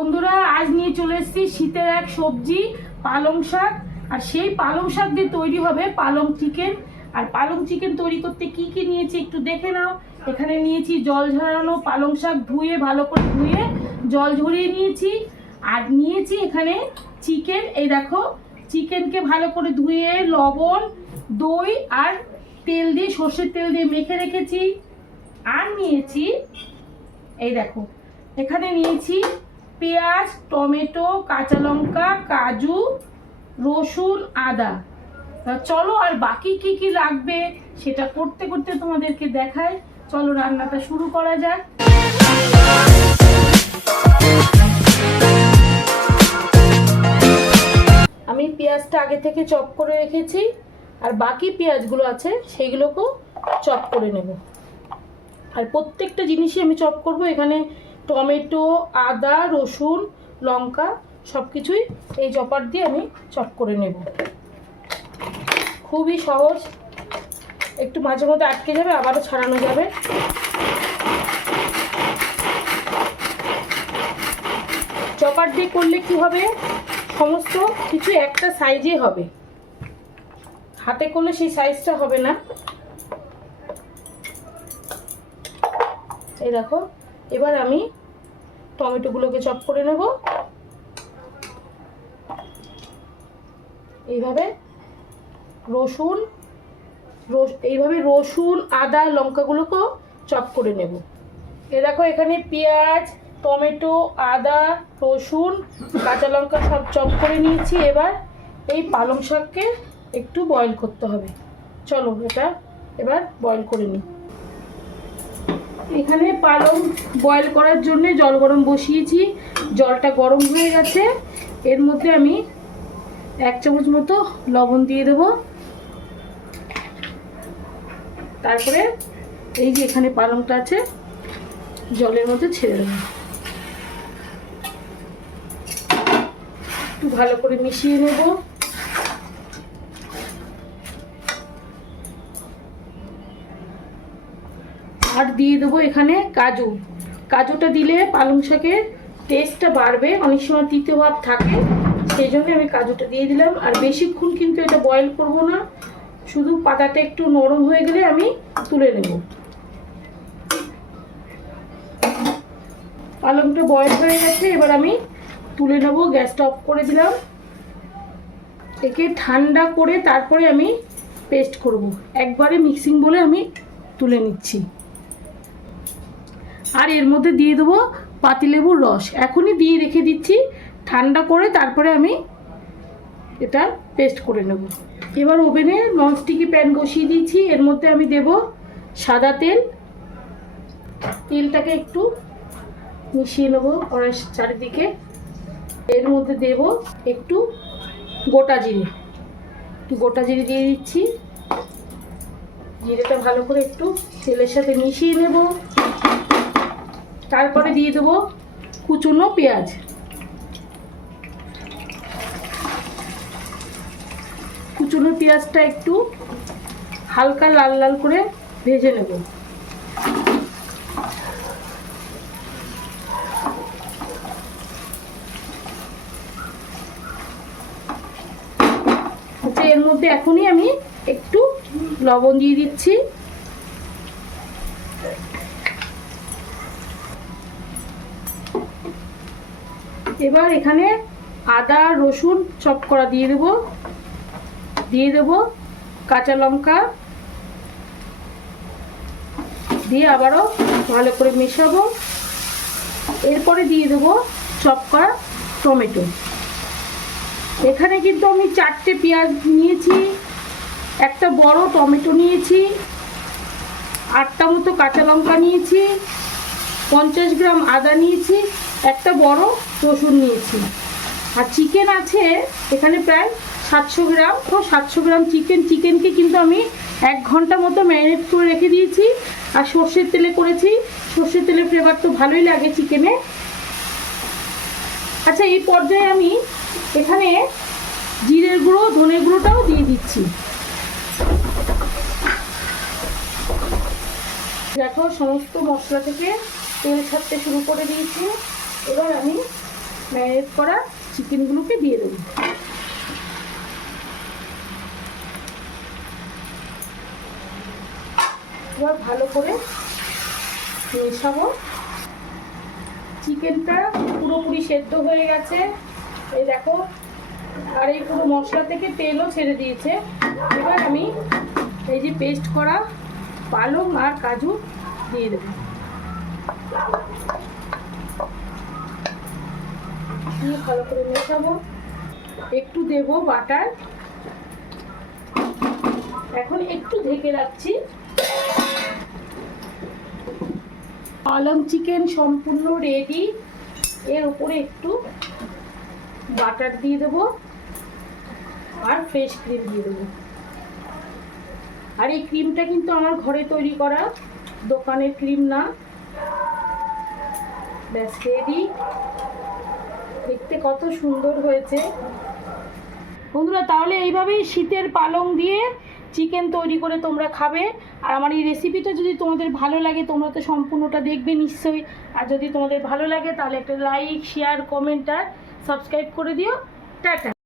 বন্ধুরা আজ নিয়ে চলে এসেছি শীতের এক সবজি পালং শাক। আর সেই পালং শাক দিয়ে তৈরি হবে পালং চিকেন। আর পালং চিকেন তৈরি করতে কি কি নিয়েছি একটু দেখে নাও। এখানে নিয়েছি জল ঝরানো পালং শাক, ধুয়ে ভালো করে ধুয়ে জল ঝরিয়ে নিয়েছি। আর নিয়েছি এখানে চিকেন, এই দেখো চিকেনকে ভালো করে ধুয়ে লবণ, দই আর তেল দিয়ে, সর্ষের তেল দিয়ে মেখে রেখেছি। আর নিয়েছি এই দেখো, এখানে নিয়েছি পেঁয়াজ, টমেটো, কাঁচা লঙ্কা, কাজু, রসুন, আদা। চলো আর বাকি কি কি লাগবে সেটা করতে করতে তোমাদেরকে দেখাই। চলো রান্নাটা শুরু করা যাক। আমি পেঁয়াজটা আগে থেকে চপ করে রেখেছি, আর বাকি পেঁয়াজগুলো আছে সেইগুলোকেও চপ করে নেব। আর প্রত্যেকটা জিনিসই আমি চপ করব। এখানে টমেটো, আদা, রসুন, লঙ্কা সব কিছুই এই চপার দিয়ে আমি চপ করে নেব। খুবই সহজ, একটু মাঝে মধ্যে আটকে যাবে, আবারও ছাড়ানো যাবে। চপার দিয়ে করলে কি হবে, সমস্ত কিছু একটা সাইজে হবে, হাতে করলে সেই সাইজটা হবে না। এই দেখো, এবার আমি টমেটোগুলোকে চপ করে নেব এইভাবে। এইভাবে রসুন, আদা, লঙ্কাগুলোকেও চপ করে নেব। এই দেখো, এখানে পেঁয়াজ, টমেটো, আদা, রসুন, কাঁচা লঙ্কা সব চপ করে নিয়েছি। এবার এই পালং শাককে একটু বয়েল করতে হবে। চলো এটা এবার বয়েল করে নিই। এখানে পালং বয়েল করার জন্য জল গরম বসিয়েছি। জলটা গরম হয়ে গেছে, এর মধ্যে আমি 1 চামচ মতো লবণ দিয়ে দেব। তারপরে এই যে এখানে পালংটা আছে জলের মধ্যে ছেড়ে দেব। একটু ভালো করে মিশিয়ে নেব। আর দিয়ে দেবো এখানে কাজু। কাজুটা দিলে পালং শাকের টেস্টটা বাড়বে, অনেক সময় তিতো ভাব থাকে, সেই জন্য আমি কাজুটা দিয়ে দিলাম। আর বেশিক্ষণ কিন্তু এটা বয়েল করব না, শুধু পাতাটা একটু নরম হয়ে গেলে আমি তুলে নেব। পালংটা বয়েল হয়ে গেছে, এবার আমি তুলে নেব। গ্যাসটা অফ করে দিলাম। একে ঠান্ডা করে তারপরে আমি পেস্ট করব। একবারে মিক্সিং বলে আমি তুলে নিচ্ছি। আর এর মধ্যে দিয়ে দেবো পাতিলেবুর রস, এখনই দিয়ে রেখে দিচ্ছি, ঠান্ডা করে তারপরে আমি এটা পেস্ট করে নেব। এবার ওভেনে ননস্টিকি প্যান বসিয়ে দিয়েছি, এর মধ্যে আমি দেব সাদা তেল। তেলটাকে একটু মিশিয়ে নেব কড়াইয়ের চারিদিকে। এর মধ্যে দেব একটু গোটা জিরে, দিয়ে দিচ্ছি। জিরেটা ভালো করে একটু তেলের সাথে মিশিয়ে নেব। তারপরে দিয়ে দেবো কুচনো পেঁয়াজ। কুচনো পেঁয়াজটা একটু হালকা লাল লাল করে ভেজে নেব। আচ্ছা, এর মধ্যে এখনই আমি একটু লবণ দিয়ে দিচ্ছি। এবার এখানে আদা, রসুন চপ করা দিয়ে দেব, কাঁচা লঙ্কা দিয়ে আবারও ভালো করে মেশাবো। এরপরে দিয়ে দেবো চপ করা টমেটো। এখানে কিন্তু আমি 4টে পেঁয়াজ নিয়েছি, একটা বড় টমেটো নিয়েছি, 8টা মতো কাঁচা লঙ্কা নিয়েছি, 50 গ্রাম আদা নিয়েছি, একটা বড় রসুন নিয়েছি। আর চিকেন আছে এখানে প্রায় 700 গ্রাম। তো 700 গ্রাম চিকেনকে কিন্তু আমি 1 ঘন্টা মতো ম্যারিনেট করে রেখে দিয়েছি। আর সর্ষের তেলে করেছি, সর্ষের তেলের ফ্লেভার তো ভালোই লাগে চিকেনে। আচ্ছা, এই পর্যায়ে আমি এখানে জিরের গুঁড়ো, ধনের গুঁড়োটাও দিয়ে দিচ্ছি। দেখো, সমস্ত মশলা থেকে তেল ছাড়তে শুরু করে দিয়েছি। এবার আমি ম্যারিনেট করা চিকেনগুলোকে দিয়ে দেবো। এবার ভালো করে মেশাবো। চিকেনটা পুরোপুরি সেদ্ধ হয়ে গেছে, এই দেখো, আর এই পুরো মশলা থেকে তেলও ছেড়ে দিয়েছে। এবার আমি এই যে পেস্ট করা পালং আর কাজু দিয়ে দেবো। দিয়ে ভালো করে মেশাবো। একটু দেবো বাটার। এখন একটু ঢেকে রাখছি। পালং চিকেন সম্পূর্ণ রেডি। এর উপরে একটু বাটার দিয়ে দেবো আর ফ্রেশ ক্রিম দিয়ে দেবো। আর এই ক্রিমটা কিন্তু আমার ঘরে তৈরি করা, দোকানের ক্রিম না। ব্যাস রেডি। দেখতে কত সুন্দর হয়েছে বন্ধুরা। তাহলে এইভাবেই শীতের পালং দিয়ে চিকেন তৈরি করে তোমরা খাবে। আর আমার এই রেসিপিটা যদি তোমাদের ভালো লাগে, তোমরা তো সম্পূর্ণটা দেখবে নিশ্চয়ই। আর যদি তোমাদের ভালো লাগে তাহলে একটা লাইক, শেয়ার, কমেন্ট আর সাবস্ক্রাইব করে দিও। টাটা।